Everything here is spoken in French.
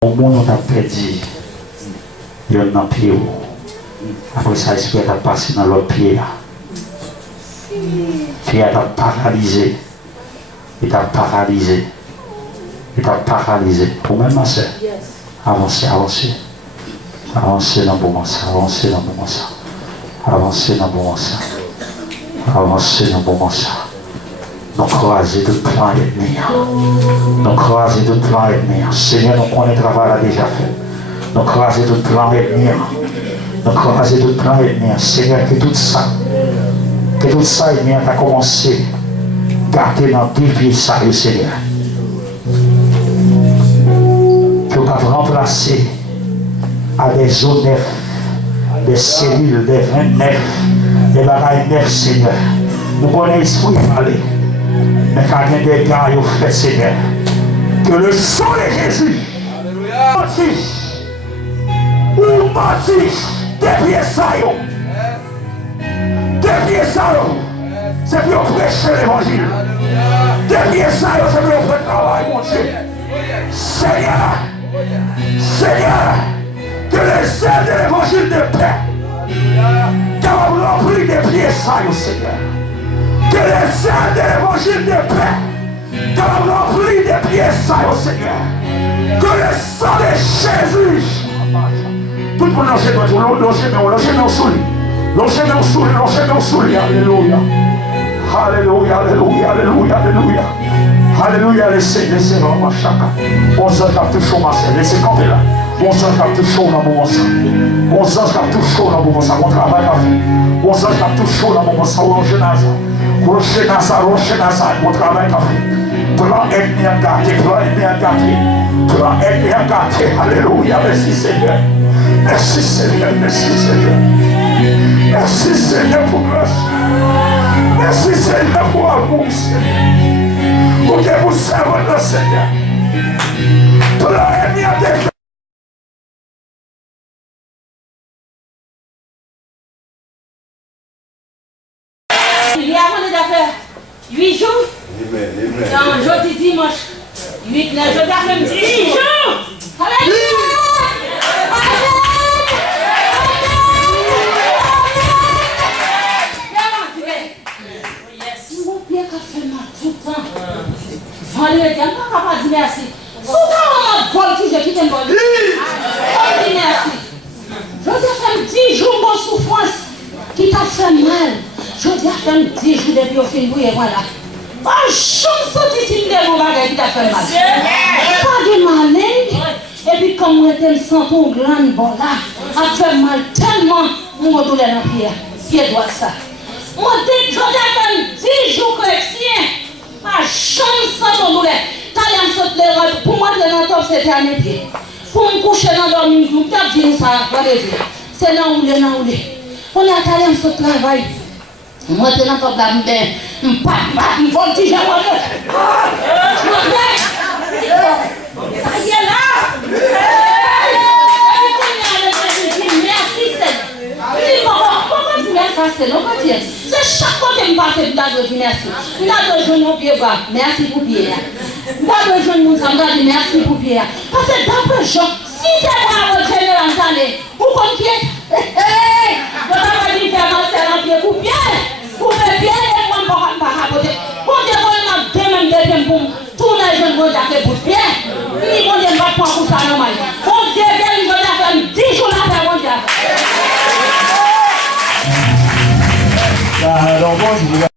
Au monde, on a perdu. Il y a un pied. Après ça, l'esprit a passé dans l'autre pied. Pied a paralysé. Il a paralysé. Il a paralysé. Pour même ma soeur. Avancez, avancez. Avancez dans le bon sens. Avancez dans le bon sens. Avancez dans le bon sens. Avancez dans le bon sens. Nous croisons tout plan ennemi. Nous croisons tout plan ennemi. Seigneur, nous connaissons le travail là déjà fait. Nous croisons tout plan ennemi. Nous croisons tout plan ennemi. Seigneur, que tout ça ennemi a commencé à garder dans tes pieds ça, Seigneur. Que nous avons remplacé à des zones neufs, des cellules, des 29, des bagailles neufs, Seigneur. Nous connaissons l'esprit parler. Mais quand il y a des gars qui ont fait, Seigneur, que le sang de Jésus, ou bâtisse, depuis ça, c'est pour prêcher l'évangile. Depuis ça, c'est pour faire travail, mon Dieu. Seigneur, que les ailes de l'évangile de paix, capable de remplir des pieds ça, Seigneur. Que les ailes de l'évangile de paix, capable de remplir des pieds ça, Seigneur. Que le sang de Jésus, tout le monde lâchez alléluia. Alléluia, alléluia, alléluia, alléluia. Alléluia, laissez vraiment chacun. On s'en capte chaud, ma sœur, laissez camper là. On s'en capte chaud dans mon moment. On s'en capte chaud dans mon moment. On travaille à vie. On s'en capte chaud dans mon moment. On rocher Nasa, on travaille à vie. Plan ennemi à gâter, plan ennemi à gâter. Plan ennemi à gâter. Alléluia, merci Seigneur. Merci Seigneur, merci Seigneur. Merci Seigneur pour grâce. Merci Seigneur pour amour, Seigneur. Pour que vous servez le Seigneur. Plan ennemi à gâter. Il y a un d'affaires 8 jours. Non, jeudi dimanche. 8, 9, jeudi après 10 jours. Alléluia. Vendredi, je ne peux pas dire merci. Si tu as un vol, tu dis merci. Je dis 10 jours de souffrance qui t'a fait mal. Je dis 10 jours depuis au film, et voilà. Pas chance de dire que mon bagage qui t'a fait mal. Pas de malin. Et puis, comme on était le sang pour grand bon là, a fait mal tellement, mon douleur dans le pied. Pied droit ça. Moi, je dis 10 jours correction. Pas chance sans douleur. Quand il y a un saut pour moi, le top, c'était à mes pieds. Pour me coucher dans le dormir, je me dis ça, c'est là où les non. On a allé en ce travail. Moi, je suis dans le top, je me voltige à moi. Ça y est là. Merci, Seigneur. Pourquoi tu mets ça, c'est c'est chaque fois que je passe, je dis merci. Je dois mon pied bas, merci pour pied. Je dois mon sang, je dis merci pour pied. Parce que d'après Jean, si c'est pas votre général d'année, vous comprenez? Je vais dire faire un pied pour pied. Pour faire pied, et moi, je ne vais pas raconter. Pour dire que je vais deuxième pour tous les jeunes vont faire pour pied. Ni mon Dieu ne va pas prendre pour ça normal. Mon Dieu, je vais faire 10 jours là, mon Dieu. Alors, moi, je vous